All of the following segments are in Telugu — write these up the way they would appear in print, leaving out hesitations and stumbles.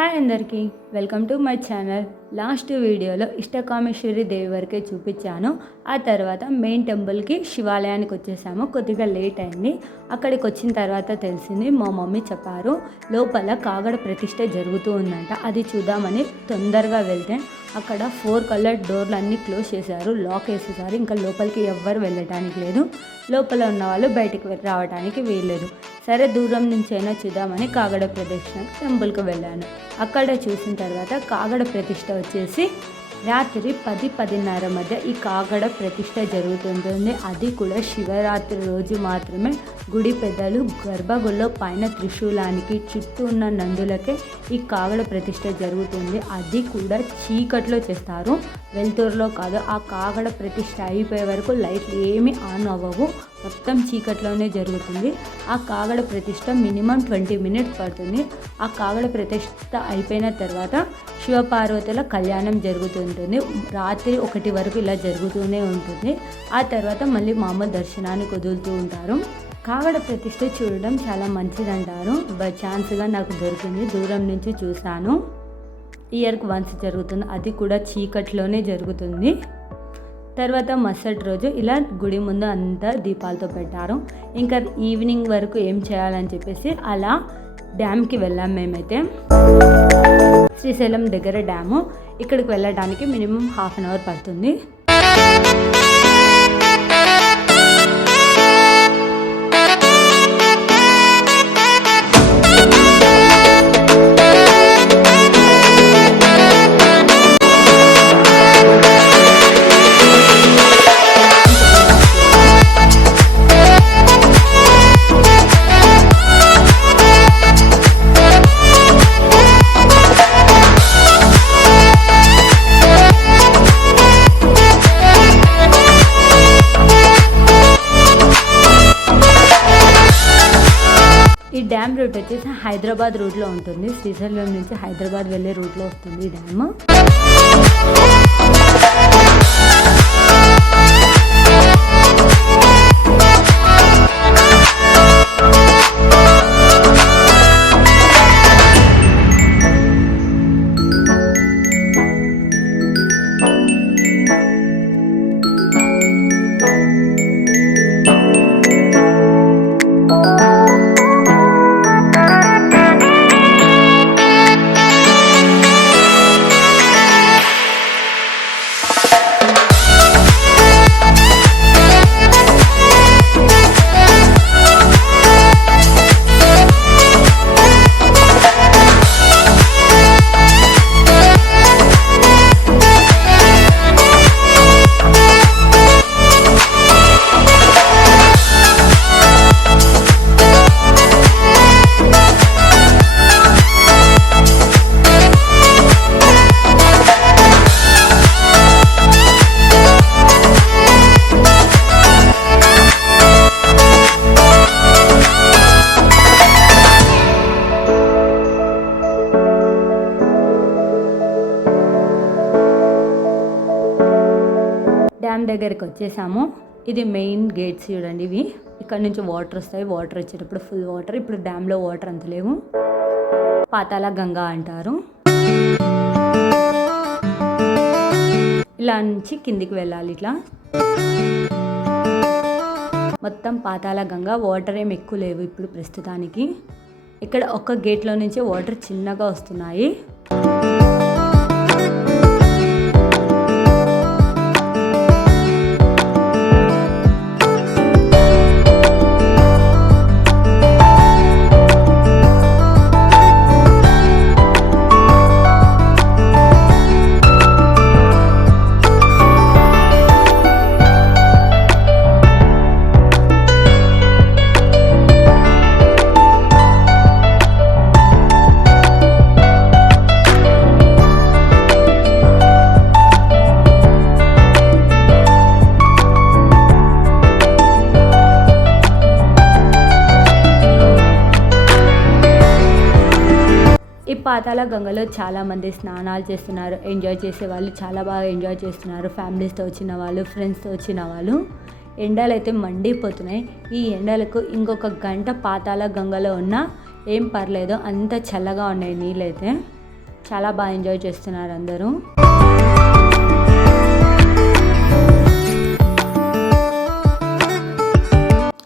హాయ్ అందరికీ, welcome to my channel. Last వీడియోలో ఇష్టకామేశ్వరి దేవి వరకే చూపించాను. ఆ తర్వాత మెయిన్ టెంపుల్కి శివాలయానికి వచ్చేసాము. కొద్దిగా లేట్ అయింది. అక్కడికి వచ్చిన తర్వాత తెలిసింది, మా మమ్మీ చెప్పారు లోపల కాగడ ప్రతిష్ఠ జరుగుతూ ఉందంట. అది చూద్దామని తొందరగా వెళ్తే అక్కడ 4 కలర్ డోర్లు అన్నీ క్లోజ్ చేశారు, లాక్ వేసేసారు. ఇంకా లోపలికి ఎవ్వరు వెళ్ళటానికి లేదు. లోపల ఉన్న వాళ్ళు బయటికి రావడానికి వీల్లేదు. సరే, దూరం నుంచి అయినా చూద్దామని కాగడ ప్రదక్షిణ టెంపుల్కి వెళ్ళాను. అక్కడ చూసిన తర్వాత కాగడ ప్రతిష్ఠ వచ్చేసి రాత్రి 10-10:30 మధ్య ఈ కాగడ ప్రతిష్ఠ జరుగుతుంటుంది. అది కూడా శివరాత్రి రోజు మాత్రమే. గుడి పెద్దలు గర్భగుడిలో పైన త్రిశూలానికి చుట్టూ ఉన్న నందులకే ఈ కాగడ ప్రతిష్ఠ జరుగుతుంది. అది కూడా చీకట్లో చేస్తారు, వెలుతురులో కాదు. ఆ కాగడ ప్రతిష్ఠ అయిపోయే వరకు లైట్లు ఏమీ ఆన్ అవ్వవు, మొత్తం చీకట్లోనే జరుగుతుంది. ఆ కాగడ ప్రతిష్ఠ మినిమం 20 మినిట్స్ పడుతుంది. ఆ కాగడ ప్రతిష్ఠ అయిపోయిన తర్వాత శివపార్వతుల కళ్యాణం జరుగుతుంటుంది. రాత్రి 1 వరకు ఇలా జరుగుతూనే ఉంటుంది. ఆ తర్వాత మళ్ళీ మామూలు దర్శనానికి వదులుతూ ఉంటారు. కాగడ ప్రతిష్ఠ చూడడం చాలా మంచిదంటారు. బై ఛాన్స్గా నాకు దొరికింది, దూరం నుంచి చూశాను. ఇయర్కి వన్స్ జరుగుతుంది, అది కూడా చీకట్లోనే జరుగుతుంది. తర్వాత మరుసటి రోజు ఇలా గుడి ముందు అంతా దీపాలతో పెట్టారు. ఇంకా ఈవినింగ్ వరకు ఏం చేయాలని చెప్పేసి అలా డ్యామ్కి వెళ్ళాం. మేమైతే శ్రీశైలం దగ్గర డ్యాము, ఇక్కడికి వెళ్ళడానికి మినిమం 1/2 అవర్ పడుతుంది. ఈ డ్యామ్ రూట్ వచ్చేసి హైదరాబాద్ రూట్లో ఉంటుంది. శ్రీశైలం నుంచి హైదరాబాద్ వెళ్ళే రూట్లో వస్తుంది ఈ డ్యామ్. డ్యామ్ దగ్గరికి వచ్చేసాము. ఇది మెయిన్ గేట్స్ చూడండి. ఇవి ఇక్కడ నుంచి వాటర్ వస్తాయి. వాటర్ వచ్చేటప్పుడు ఫుల్ వాటర్. ఇప్పుడు డ్యామ్లో వాటర్ అంత లేవు. పాతాళ గంగా అంటారు. ఇలా నుంచి కిందికి వెళ్ళాలి. ఇట్లా మొత్తం పాతాళ గంగా. వాటర్ ఏమి ఎక్కువ లేవు ఇప్పుడు ప్రస్తుతానికి. ఇక్కడ ఒక్క గేట్లో నుంచి వాటర్ చిన్నగా వస్తున్నాయి. ఈ పాతాళ గంగలో చాలామంది స్నానాలు చేస్తున్నారు, ఎంజాయ్ చేసే వాళ్ళు చాలా బాగా ఎంజాయ్ చేస్తున్నారు. ఫ్యామిలీస్తో వచ్చిన వాళ్ళు, ఫ్రెండ్స్తో వచ్చిన వాళ్ళు. ఎండలు అయితే మండిపోతున్నాయి. ఈ ఎండలకు ఇంకొక గంట పాతాళ గంగలో ఉన్నా ఏం పర్లేదు, అంత చల్లగా ఉన్నాయి నీళ్ళైతే. చాలా బాగా ఎంజాయ్ చేస్తున్నారు అందరూ.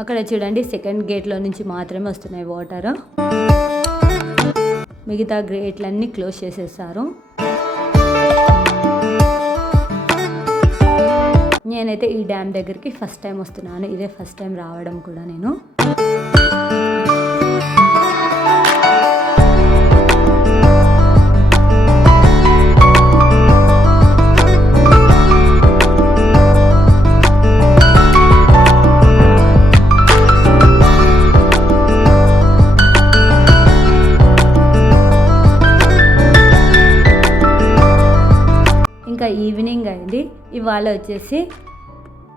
అక్కడ చూడండి సెకండ్ గేట్లో నుంచి మాత్రమే వస్తున్నాయి వాటర్, మిగతా గేట్లన్నీ క్లోజ్ చేసేసారు. నేనైతే ఈ డ్యామ్ దగ్గరికి ఫస్ట్ టైం వస్తున్నాను, ఇదే ఫస్ట్ టైం రావడం కూడా నేను. ఇంకా ఈవినింగ్ అయింది. ఇవాళ వచ్చేసి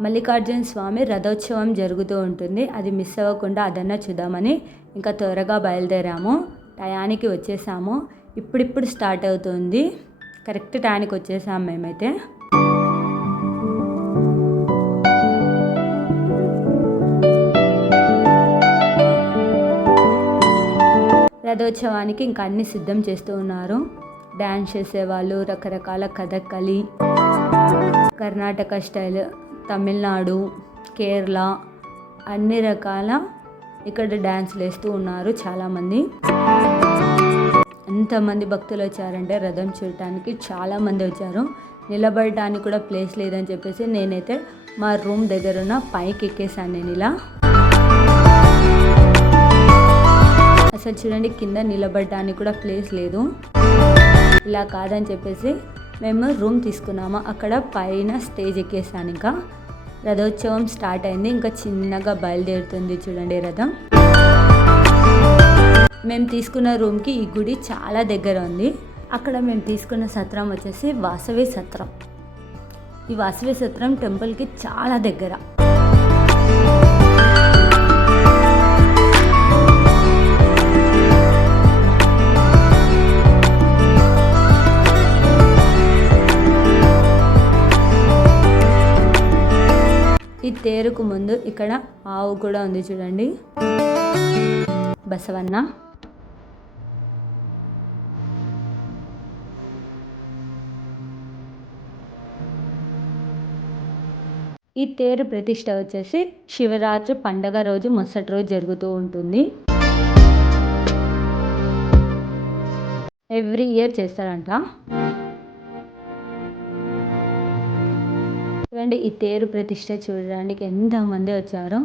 మల్లికార్జున స్వామి రథోత్సవం జరుగుతూ ఉంటుంది, అది మిస్ అవ్వకుండా అదన్నా చూద్దామని ఇంకా త్వరగా బయలుదేరాము. టయానికి వచ్చేసాము, ఇప్పుడిప్పుడు స్టార్ట్ అవుతుంది, కరెక్ట్ టయానికి వచ్చేసాము మేమైతే. రథోత్సవానికి ఇంకా అన్ని సిద్ధం చేస్తూ ఉన్నారు. డ్యాన్స్ చేసేవాళ్ళు, రకరకాల కథకళి, కర్ణాటక స్టైల్, తమిళనాడు, కేరళ, అన్ని రకాల ఇక్కడ డ్యాన్స్లు వేస్తూ ఉన్నారు చాలామంది. ఎంతమంది భక్తులు వచ్చారంటే రథం చూడటానికి చాలామంది వచ్చారు. నిలబడటానికి కూడా ప్లేస్ లేదని చెప్పేసి నేనైతే మా రూమ్ దగ్గర ఉన్న పైకి ఎక్కేసాను. నేను ఇలా అసలు చూడండి, కింద నిలబడటానికి కూడా ప్లేస్ లేదు. ఇలా కాదని చెప్పేసి మేము రూమ్ తీసుకున్నాము. అక్కడ పైన స్టేజ్ ఎక్కేసాను. ఇంకా రథోత్సవం స్టార్ట్ అయింది, ఇంకా చిన్నగా బయలుదేరుతుంది చూడండి రథం. మేము తీసుకున్న రూమ్కి ఈ గుడి చాలా దగ్గర ఉంది. అక్కడ మేము తీసుకున్న సత్రం వచ్చేసి వాసవి సత్రం. ఈ వాసవి సత్రం టెంపుల్కి చాలా దగ్గర. ఈ తేరుకు ముందు ఇక్కడ ఆవు కూడా ఉంది చూడండి, బసవన్న. ఈ తేరు ప్రతిష్ట వచ్చేసి శివరాత్రి పండగ రోజు మరుసటి రోజు జరుగుతూ ఉంటుంది. ఎవ్రీ ఇయర్ చేస్తారంట. చూడండి ఈ తేరు ప్రతిష్ట చూడడానికి ఎంతమంది వచ్చారో.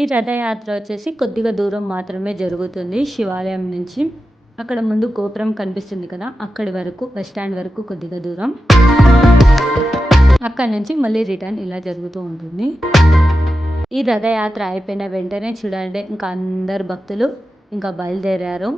ఈ రథయాత్ర వచ్చేసి కొద్దిగా దూరం మాత్రమే జరుగుతుంది శివాలయం నుంచి. అక్కడ ముందు గోపురం కనిపిస్తుంది కదా, అక్కడి వరకు, బస్ స్టాండ్ వరకు కొద్దిగా దూరం. అక్కడి నుంచి మళ్ళీ రిటర్న్ ఇలా జరుగుతూ ఉంటుంది. ఈ రథయాత్ర అయిపోయిన వెంటనే చూడండి ఇంకా అందరు భక్తులు ఇంకా బయలుదేరారు.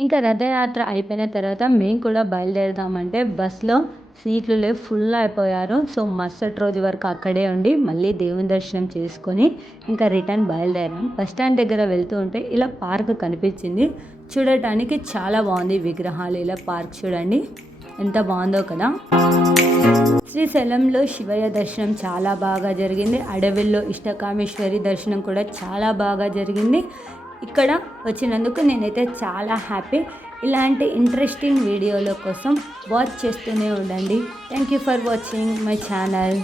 ఇంకా రథయాత్ర అయిపోయిన తర్వాత మేము కూడా బయలుదేరదామంటే బస్‌లో సీట్లు లేవు. ఫుల్ అయిపోయారు. సో, మరుసటి రోజు వరకు అక్కడే ఉండి మళ్ళీ దేవుని దర్శనం చేసుకొని ఇంకా రిటర్న్ బయలుదేరాం. బస్ స్టాండ్ దగ్గర వెళ్తూ ఉంటే ఇలా పార్క్ కనిపించింది. చూడటానికి చాలా బాగుంది. విగ్రహాలు ఇలా పార్క్ చూడండి ఎంత బాగుందో కదా. శ్రీశైలంలో శివయ్య దర్శనం చాలా బాగా జరిగింది. అడవిలో ఇష్టకామేశ్వరి దర్శనం కూడా చాలా బాగా జరిగింది. ఇక్కడ వచ్చినందుకు నేనైతే చాలా హ్యాపీ. ఇలాంటి ఇంట్రెస్టింగ్ వీడియోల కోసం వాచ్ చేస్తూనే ఉండండి. Thank you for watching my channel.